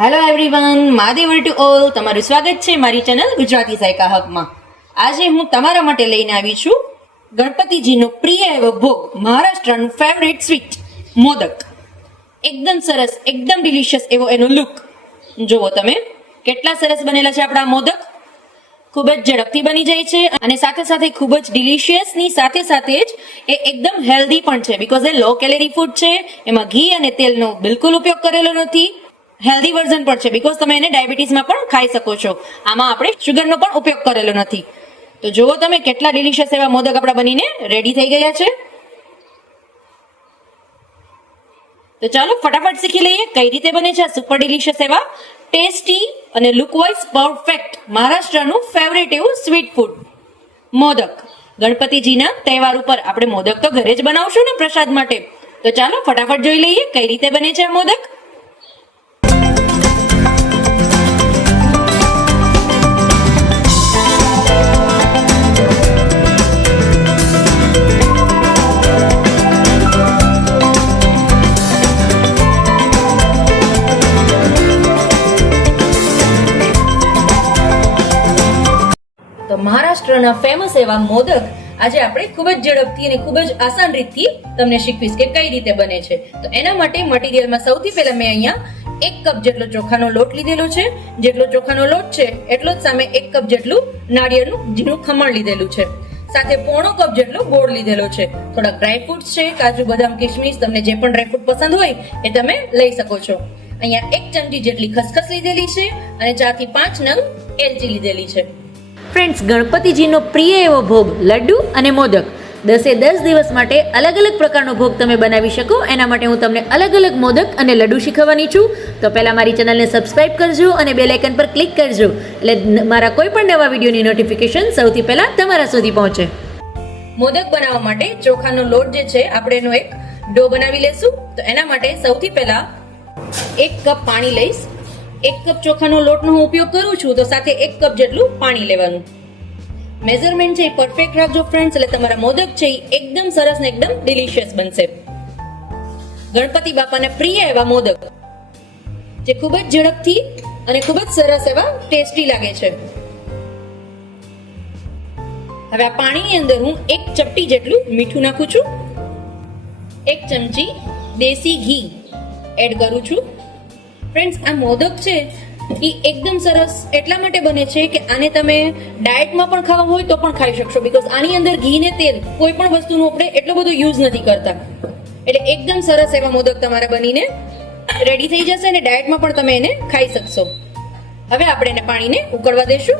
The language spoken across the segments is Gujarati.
Hello everyone Mahadev to all તમારું સ્વાગત છે મારી ચેનલ ગુજરાતી સાયકા હકમાં. આજે હું તમારા માટે લઈને આવી છું ગણપતિજીનો પ્રિય એવો ભોગ, મહારાષ્ટ્રનું ફેવરેટ સ્વીટ મોદક. એકદમ સરસ, એકદમ ડિલિશિયસ એવો એનો લુક જુઓ તમે, કેટલા સરસ બનેલા છે આપણા મોદક. ખૂબ જ ઝડપથી બની જાય છે અને સાથે સાથે ખૂબ જ ડિલિશિયસની સાથે સાથે જ એ એકદમ હેલ્ધી પણ છે બીકોઝ એ લો કેલેરી ફૂડ છે, એમાં ઘી અને તેલનો બિલકુલ ઉપયોગ કરેલો નથી. હેલ્ધી વર્ઝન પણ છે. બીકોઝ તમે એને ડાયાબિટીસમાં પણ ખાઈ શકો છો. આમાં આપણે શુગરનો પણ ઉપયોગ કરેલો નથી. તો જુઓ તમે કેટલા ડિલિશિયસ એવા મોદક આપણા બનીને રેડી થઈ ગયા છે. તો ચાલો ફટાફટ શીખી લઈએ કઈ રીતે બને છે આ સુપર ડિલિશિયસ એવા ટેસ્ટી અને લુકવાઇઝ પરફેક્ટ મહારાષ્ટ્રનું ફેવરેટ એવું સ્વીટ ફૂડ મોદક. ગણપતિજીના તહેવાર ઉપર આપણે મોદક તો ઘરે જ બનાવશું ને પ્રસાદ માટે. તો ચાલો ફટાફટ જોઈ લઈએ કઈ રીતે બને છે આ મોદક. મહારાષ્ટ્રના ફેમસ એવા મોદક આજે આપણે ખૂબ જ ઝડપથી અને ખૂબ જ આસાન રીતથી તમને શીખવીશ કે કઈ રીતે બને છે. તો એના માટે મટીરિયલમાં સૌથી પહેલા મેં અહીંયા એક કપ જેટલો ચોખાનો લોટ લીધેલો છે. જેટલો ચોખાનો લોટ છે, એટલો જ સામે એક કપ જેટલું નાળિયેરનું ઝીણું ખમણ લીધેલું છે. સાથે પોણો કપ જેટલો ગોળ લીધેલો છે. થોડા ડ્રાયફ્રૂટ્સ છે, કાજુ, બદામ કિશમિશ તમને જે પણ ડ્રાયફ્રૂટ પસંદ હોય એ તમે લઈ શકો છો. અહીંયા એક ચમચી જેટલી ખસખસ લીધેલી છે અને ચારથી પાંચ નંગ એલચી લીધેલી છે. ફ્રેન્ડ્સ ગણપતિજીનો પ્રિય એવો ભોગ લડ્ડુ અને મોદક. દસે દસ દિવસ માટે અલગ અલગ પ્રકારનો ભોગ તમે બનાવી શકો. એના માટે હું તમને અલગ અલગ મોદક અને લડ્ડુ શીખવવાની છું. તો પહેલાં મારી ચેનલને સબસ્ક્રાઇબ કરજો અને બે લાઇકન પર ક્લિક કરજો. એટલે મારા કોઈ પણ નવા વિડીયોની નોટિફિકેશન સૌથી પહેલાં તમારા સુધી પહોંચે. મોદક બનાવવા માટે ચોખાનો લોટ જે છે, આપણે એનો એક ડો બનાવી લેશું. તો એના માટે સૌથી પહેલાં એક કપ પાણી લઈશ. એક કપ ચોખાનો લોટનો હું ઉપયોગ કરું છું તો સાથે એક કપ જેટલું પાણી લેવાનું. મેઝરમેન્ટ છે એ પરફેક્ટ રાખજો ફ્રેન્ડ્સ એટલે તમારા મોદક છે એ એકદમ સરસ ને એકદમ ડિલિશિયસ બનશે. ગણપતિ બાપાને પ્રિય એવા મોદક, જે ખૂબ જ ઝડપથી અને ખૂબ જ સરસ એવા ટેસ્ટી લાગે છે. હવે આ પાણીની અંદર હું એક ચપટી જેટલું મીઠું નાખું છું. એક ચમચી દેશી ઘી એડ કરું છું. ફ્રેન્ડ્સ આ મોદક છે એ એકદમ સરસ એટલા માટે બને છે કે આને તમે ડાયટમાં પણ ખાવા હોય તો પણ ખાઈ શકશો. બીકોઝ આની અંદર ઘી ને તેલ કોઈ પણ વસ્તુનો આપણે એટલો બધો યુઝ નથી કરતા. એટલે એકદમ સરસ એવા મોદક તમારા બનીને રેડી થઈ જશે અને ડાયટમાં પણ તમે એને ખાઈ શકશો. હવે આપણે એને પાણીને ઉકળવા દેશું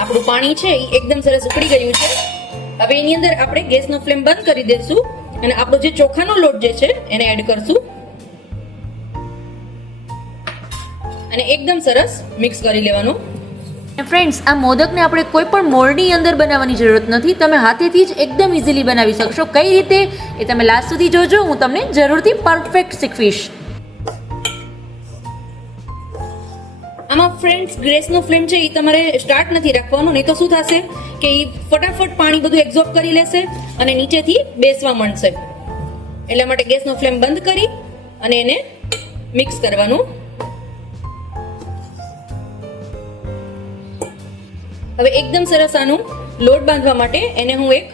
આપણું પાણી છે એ એકદમ સરસ ઉકળી ગયું છે. હવે એની અંદર આપણે ગેસનો ફ્લેમ બંધ કરી દઈશું અને આપણો જે ચોખાનો લોટ જે છે, એને એડ કરશું. અને એકદમ સરસ મિક્સ કરી લેવાનું. ફ્રેન્ડ્સ આ મોદકને આપણે કોઈ પણ મોલ્ડની અંદર બનાવવાની જરૂરત નથી. તમે હાથેથી જ એકદમ ઇઝીલી બનાવી શકશો. કઈ રીતે? એ તમે લાસ્ટ સુધી જોજો. હું તમને જરૂરથી પરફેક્ટ શીખવીશ. આમાં ફ્રેન્ડ્સ ગ્રેસનો ફ્લેમ છે એ તમારે સ્ટાર્ટ નથી રાખવાનો. નહીં તો શું થશે? કે એ ફટાફટ પાણી બધું એબ્ઝોર્બ કરી લેશે અને નીચેથી બેસવા માંડશે. એટલા માટે ગેસનો ફ્લેમ બંધ કરી અને એને મિક્સ કરવાનું હવે એકદમ સરસ આનું લોટ બાંધવા માટે એને હું એક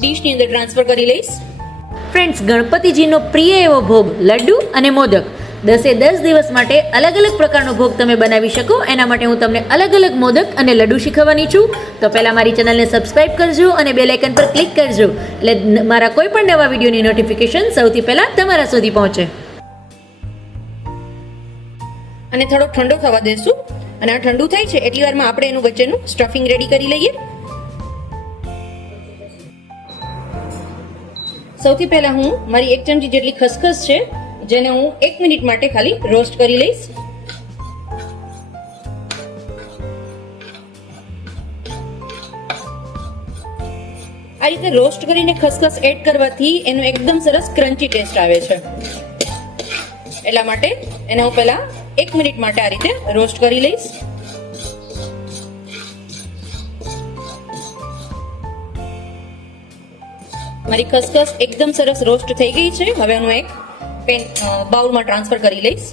ડીશની અંદર ટ્રાન્સફર કરી લઈશ. ફ્રેન્ડ્સ ગણપતિજીનો પ્રિય એવો ભોગ લડ્ડુ અને મોદક. દસે દસ દિવસ માટે અલગ અલગ પ્રકારનો ભોગ તમે બનાવી શકો. એના માટે હું તમને અલગ અલગ મોદક અને લડ્ડુ શીખવવાની છું. તો પહેલાં મારી ચેનલને સબસ્ક્રાઇબ કરજો અને બે લાઇકન પર ક્લિક કરજો. એટલે મારા કોઈ પણ નવા વિડીયોની નોટિફિકેશન સૌથી પહેલાં તમારા સુધી પહોંચે. અને થોડોક ઠંડો થવા દેશું. અને આ ઠંડુ થાય છે, એટલી વારમાં આપણે એનું વચ્ચેનું સ્ટફિંગ રેડી કરી લઈએ. સૌથી પહેલા હું મારી એક ચમચી જેટલી ખસખસ છે, જેને હું એક મિનિટ માટે ખાલી રોસ્ટ કરી લઈશ. આ રીતે રોસ્ટ કરીને ખસખસ એડ કરવાથી એનો એકદમ સરસ ક્રન્ચી ટેસ્ટ આવે છે. એટલા માટે એને હું પહેલા એક મિનિટ માટે આ રીતે રોસ્ટ કરી લઈશ. મારી ખસખસ એકદમ સરસ રોસ્ટ થઈ ગઈ છે. હવે હું એક પેન બાઉલમાં ટ્રાન્સફર કરી લઈશ.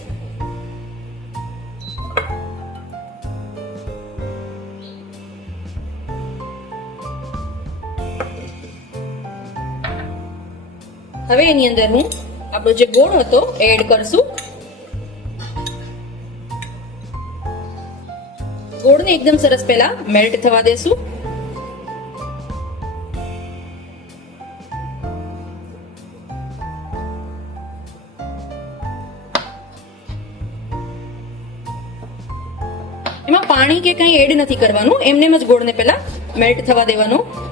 હવે એની અંદર હું આપણો જે ગોળ હતો, એડ કરશું. ગોળને એકદમ સરસ પહેલા મેલ્ટ થવા દેશું. એમાં પાણી કે કંઈ એડ નથી કરવાનું. એમને જ ગોળને પહેલા મેલ્ટ થવા દેવાનું.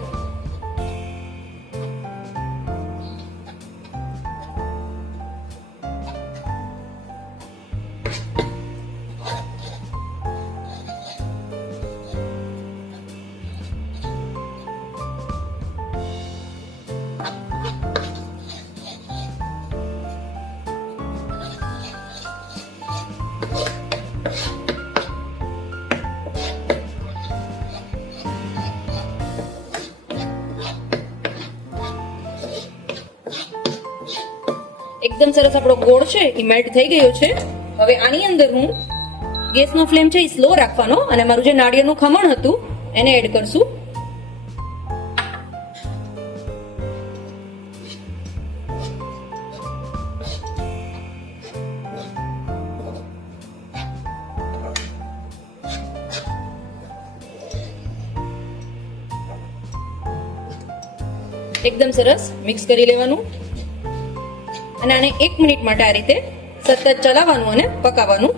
એકદમ સરસ આપણો ગોળ છે, એ મેલ્ટ થઈ ગયો છે. હવે આની અંદર હું ગેસનો ફ્લેમ છે એ સ્લો રાખવાનો અને મારું જે નાળિયેરનું ખમણ હતું, એને એડ કરશું. એકદમ સરસ મિક્સ કરી લેવાનું. અને આને એક મિનિટ માટે આ રીતે સતત ચલાવવાનું અને પકાવવાનું.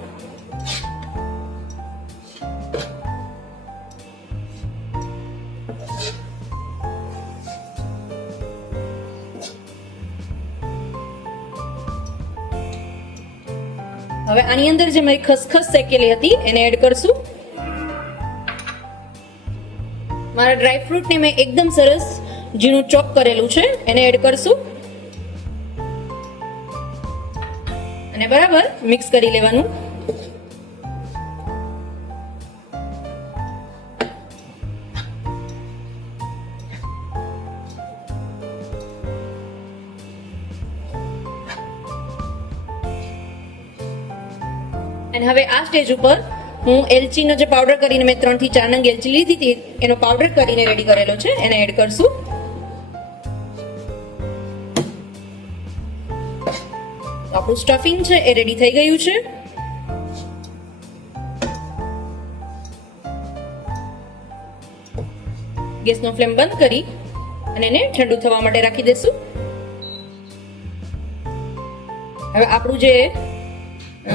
હવે આની અંદર જે મારી ખસખસ શેકેલી હતી, એને એડ કરશું. મારા ડ્રાયફ્રૂટ ને મેં એકદમ સરસ ઝીણું ચોપ કરેલું છે, એને એડ કરશું. અને બરાબર મિક્સ કરી લેવાનું. અને હવે આ સ્ટેજ ઉપર હું એલચીનો જે પાવડર કરીને મેં ત્રણથી ચાર નંગ એલચી લીધી હતી, એનો પાવડર કરીને રેડી કરેલો છે, એને એડ કરશું. આપણું સ્ટફિંગ છે, એ રેડી થઈ ગયું છે. ગેસનો ફ્લેમ બંધ કરી અને એને ઠંડુ થવા માટે રાખી દેશું. હવે આપણું જે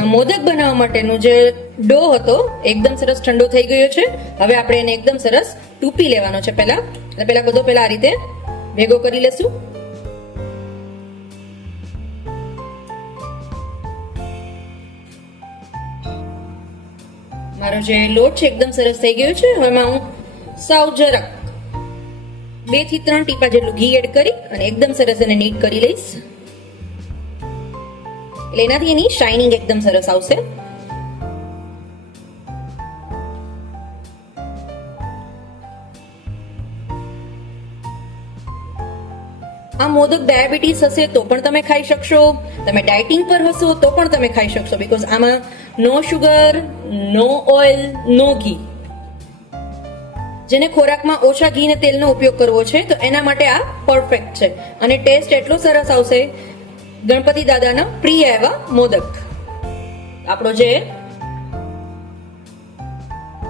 મોદક બનાવવા માટેનો જે ડો હતો એકદમ સરસ ઠંડો થઈ ગયો છે. હવે આપણે એને એકદમ સરસ ટૂપી લેવાનો છે પહેલા. એટલે પહેલા બધો પહેલા આ રીતે ભેગો કરી લેશું. મારો જે લોટ છે એકદમ સરસ થઈ ગયો છે. હવે હું સાવ જરાક બેથી ત્રણ ટીપા જેટલું ઘી એડ કરી અને એકદમ સરસ એને નીટ કરી લઈશ. એટલે એનાથી એની શાઇનિંગ એકદમ સરસ આવશે. મોદક ડાયાબિટીસ હશે તો પણ તમે ખાઈ શકશો. તમે ડાયટિંગ પર હશો તો પણ તમે ખાઈ શકશો બીકોઝ આમાં નો શુગર નો ઓઇલ નો ઘી જેને ખોરાકમાં ઓછા ઘી ને તેલનો ઉપયોગ કરવો છે, તો એના માટે આ પરફેક્ટ છે. અને ટેસ્ટ એટલો સરસ આવશે ગણપતિ દાદાના પ્રિય એવા મોદક. આપણો જે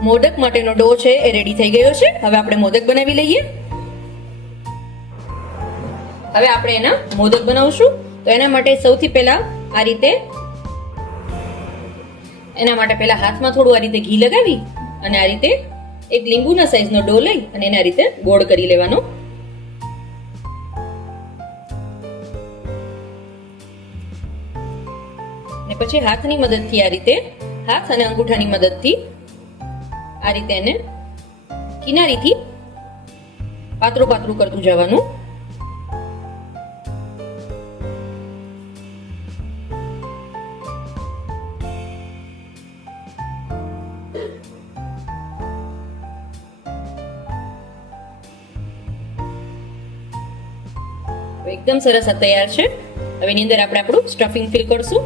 મોદક માટેનો ડો છે એ રેડી થઈ ગયો છે. હવે આપણે મોદક બનાવી લઈએ. હવે આપણે એના મોદક બનાવશું. તો એના માટે સૌથી પહેલા આ રીતે, એના માટે પહેલા હાથમાં થોડું આ રીતે ઘી લગાવી અને આ રીતે એક લીંબુના સાઈઝનો ડો લઈ અને એના રીતે ગોળ કરી લેવાનો. પછી હાથની મદદથી આ રીતે, હાથ અને અંગૂઠાની મદદથી આ રીતે એને કિનારીથી પાતળું પાતળું કરતું જવાનું. એકદમ સરસ આ તૈયાર છે. હવે એની અંદર આપણે આપણું સ્ટફિંગ ફિલ કરશું.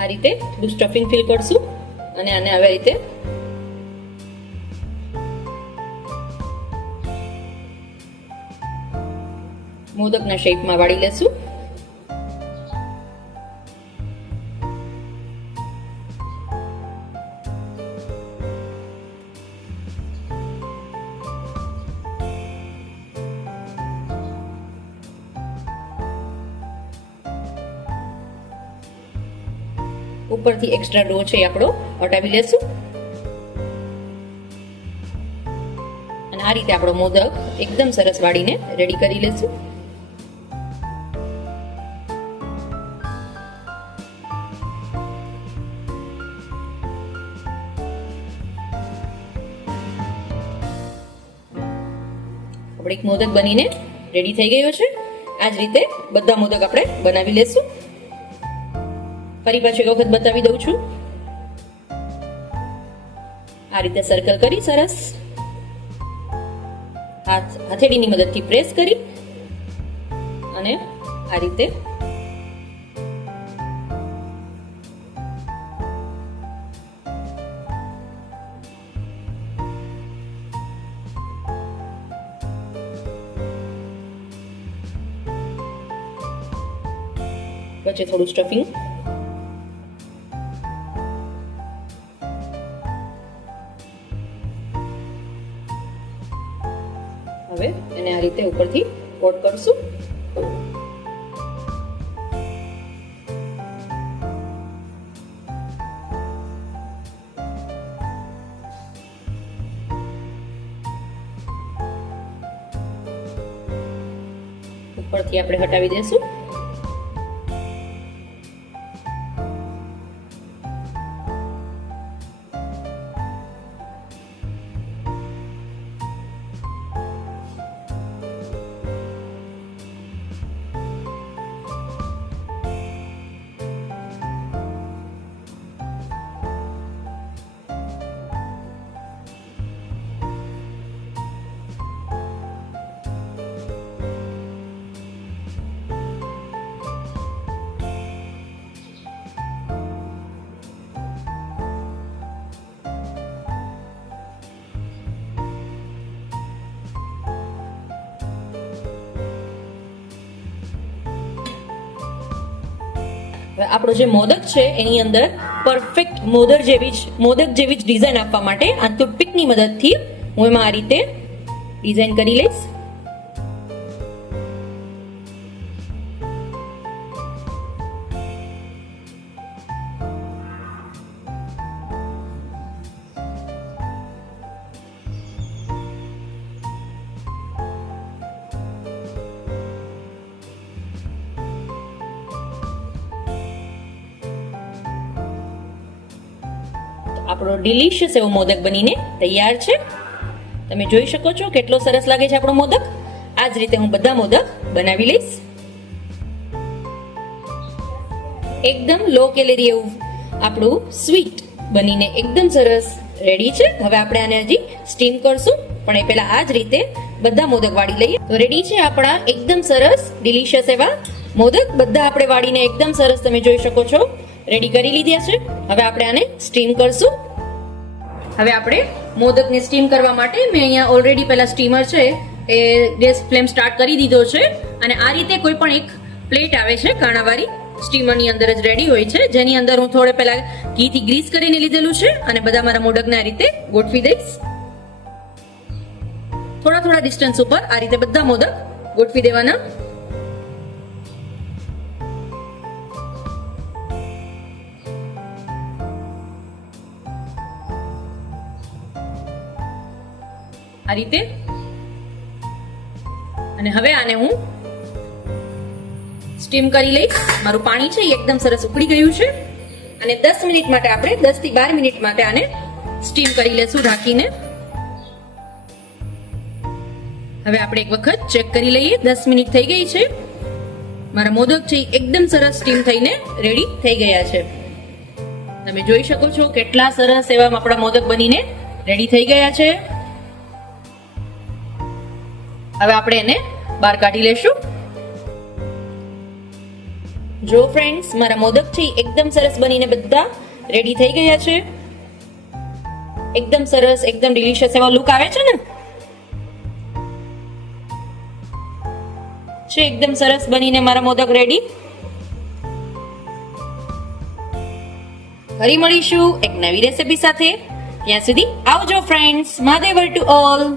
આ રીતે થોડું સ્ટફિંગ ફિલ કરશું અને આને આવી રીતે મોદકના શેપમાં વાળી લેશું. ઉપરથી એક્સ્ટ્રા ડો છે આપણો હટાવી લેશું. અને આ રીતે આપણો મોદક એકદમ સરસ વાળીને રેડી કરી લેશું. આપણે એક મોદક બનીને રેડી થઈ ગયો છે. આ જ રીતે બધા મોદક આપણે બનાવી લેશું. ફરી પાછું એક વખત બતાવી દઉં છું. આ રીતે સર્કલ કરી સરસ. હાથ હથેળીની મદદથી પ્રેસ કરી. અને આ રીતે વચ્ચે થોડું સ્ટફિંગ હવે એને આ રીતે ઉપરથી કોટ કરશું. ઉપરથી આપણે હટાવી દેશું. આપણો જે મોદક છે, એની અંદર પરફેક્ટ મોદર જેવી જ મોદક જેવી જ ડિઝાઇન આપવા માટે આ તો પિકની મદદથી હું એમાં આ રીતે ડિઝાઇન કરી લઈશ. આપણો ડિલિશિયસ એવો મોદક બનીને તૈયાર છે. તમે જોઈ શકો છો કેટલો સરસ લાગે છે આપણો મોદક. આ જ રીતે હું બધા મોદક બનાવી લઈશ. એકદમ લો કેલેરી એવું આપણું સ્વીટ બનીને એકદમ સરસ રેડી છે. હવે આપણે આને હજી સ્ટીમ કરશું. પણ એ પહેલા આ જ રીતે બધા મોદક વાળી લઈએ. તો રેડી છે આપણા એકદમ સરસ ડિલિશિયસ એવા મોદક. બધા આપણે વાળીને એકદમ સરસ તમે જોઈ શકો છો. રેડી કરી લીધા છે. હવે આપણે આને સ્ટીમ કરશું. હવે આપણે મોદકને સ્ટીમ કરવા માટે મેં અહીંયા ઓલરેડી પહેલા સ્ટીમર છે, એ ગેસ ફ્લેમ સ્ટાર્ટ કરી દીધો છે. અને આ રીતે કોઈ પણ એક પ્લેટ આવે છે, કાણાવાળી, સ્ટીમરની અંદર જ રેડી હોય છે. જેની અંદર હું થોડે પહેલા ઘીથી ગ્રીસ કરીને લીધેલું છે અને બધા મારા મોદકને આ રીતે ગોઠવી દઈશ. થોડા થોડા ડિસ્ટન્સ ઉપર આ રીતે બધા મોદક ગોઠવી દેવાના. આ રીતે. અને હવે આને હું સ્ટીમ કરી લઈશ. મારું પાણી છે એ એકદમ સરસ ઉકળી ગયું છે. અને દસ મિનિટ માટે આપણે, દસથી બાર મિનિટ માટે આને સ્ટીમ કરી લેશું, ઢાંકીને. હવે આપણે એક વખત ચેક કરી લઈએ. દસ મિનિટ થઈ ગઈ છે. મારા મોદક છે એકદમ સરસ સ્ટીમ થઈને રેડી થઈ ગયા છે. તમે જોઈ શકો છો કેટલા સરસ એવા આપણા મોદક બનીને રેડી થઈ ગયા છે. હવે આપણે એને બહાર કાઢી લેશું. જો ફ્રેન્ડ્સ મારા મોદક છે એકદમ સરસ બનીને બધા રેડી થઈ ગયા છે. એકદમ સરસ, એકદમ ડિલિશિયસ એવો લુક આવે છે ને? છે, એકદમ સરસ બનીને મારા મોદક રેડી ફરી મળીશું એક નવી રેસીપી સાથે. ત્યાં સુધી આવજો ફ્રેન્ડ્સ મહાદેવર ટુ ઓલ.